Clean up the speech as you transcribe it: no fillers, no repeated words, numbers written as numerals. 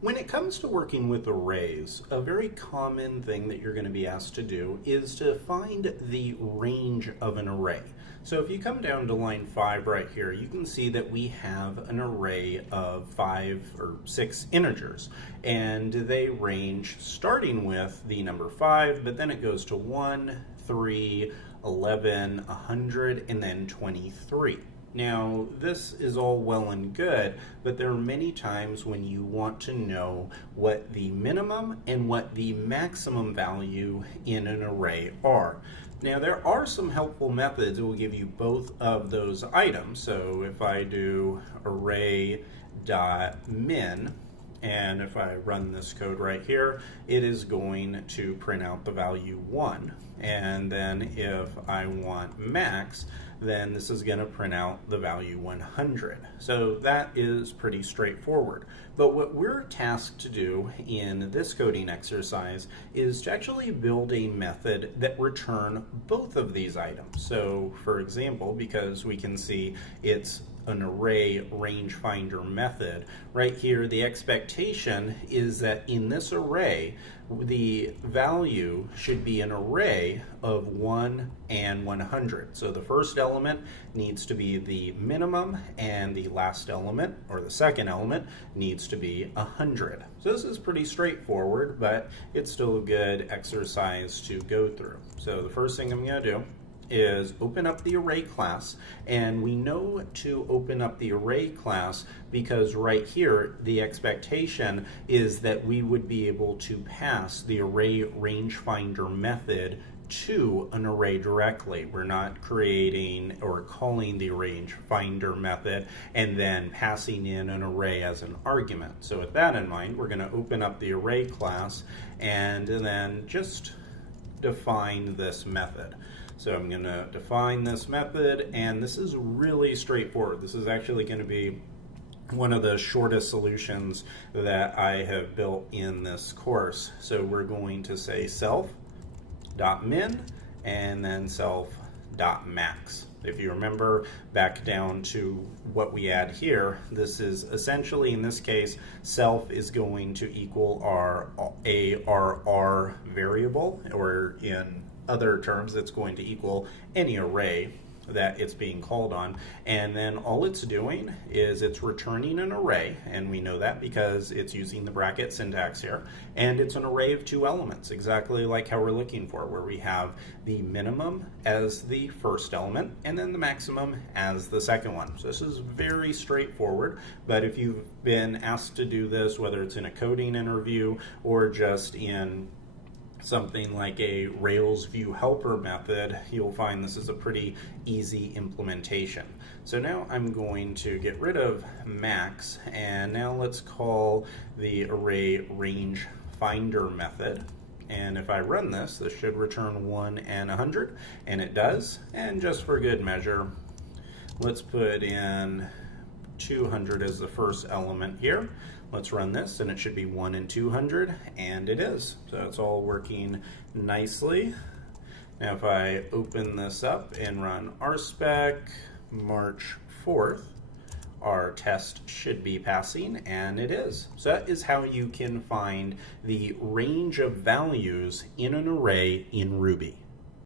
When it comes to working with arrays, a very common thing that you're going to be asked to do is to find the range of an array. So if you come down to line 5 right here, you can see that we have an array of 5 or 6 integers, and they range starting with the number 5, but then it goes to 1, 3, 11, 100, and then 23. Now, this is all well and good, but there are many times when you want to know what the minimum and what the maximum value in an array are. Now, there are some helpful methods that will give you both of those items. So if I do array.min, and if I run this code right here, it is going to print out the value 1. And then if I want max, then this is going to print out the value 100. So that is pretty straightforward. But what we're tasked to do in this coding exercise is to actually build a method that return both of these items. So for example, because we can see it's an array range finder method, right here the expectation is that in this array the value should be an array of 1 and 100. So the first element needs to be the minimum, and the last element, or the second element, needs to be 100. So this is pretty straightforward, but it's still a good exercise to go through. So the first thing I'm going to do is open up the array class, and we know to open up the array class because right here the expectation is that we would be able to pass the array range finder method to an array directly. We're not creating or calling the range finder method and then passing in an array as an argument. So with that in mind, we're going to open up the array class and then just define this method. So I'm going to define this method, and this is really straightforward. This is actually going to be one of the shortest solutions that I have built in this course. So we're going to say self.min and then self.max. If you remember back down to what we add here, this is essentially, in this case, self is going to equal our ARR variable, or in other terms, it's going to equal any array that it's being called on, and then all it's doing is it's returning an array, and we know that because it's using the bracket syntax here, and it's an array of 2 elements, exactly like how we're looking for, where we have the minimum as the first element and then the maximum as the second one. So this is very straightforward, but if you've been asked to do this, whether it's in a coding interview or just in something like a Rails view helper method, you'll find this is a pretty easy implementation. So now I'm going to get rid of max, and now let's call the array range finder method. And if I run this, this should return 1 and 100, and it does. And just for good measure, let's put in 200 as the first element here. Let's run this, and it should be 1 and 200, and it is. So it's all working nicely. Now if I open this up and run rspec March 4th, our test should be passing, and it is. So that is how you can find the range of values in an array in Ruby.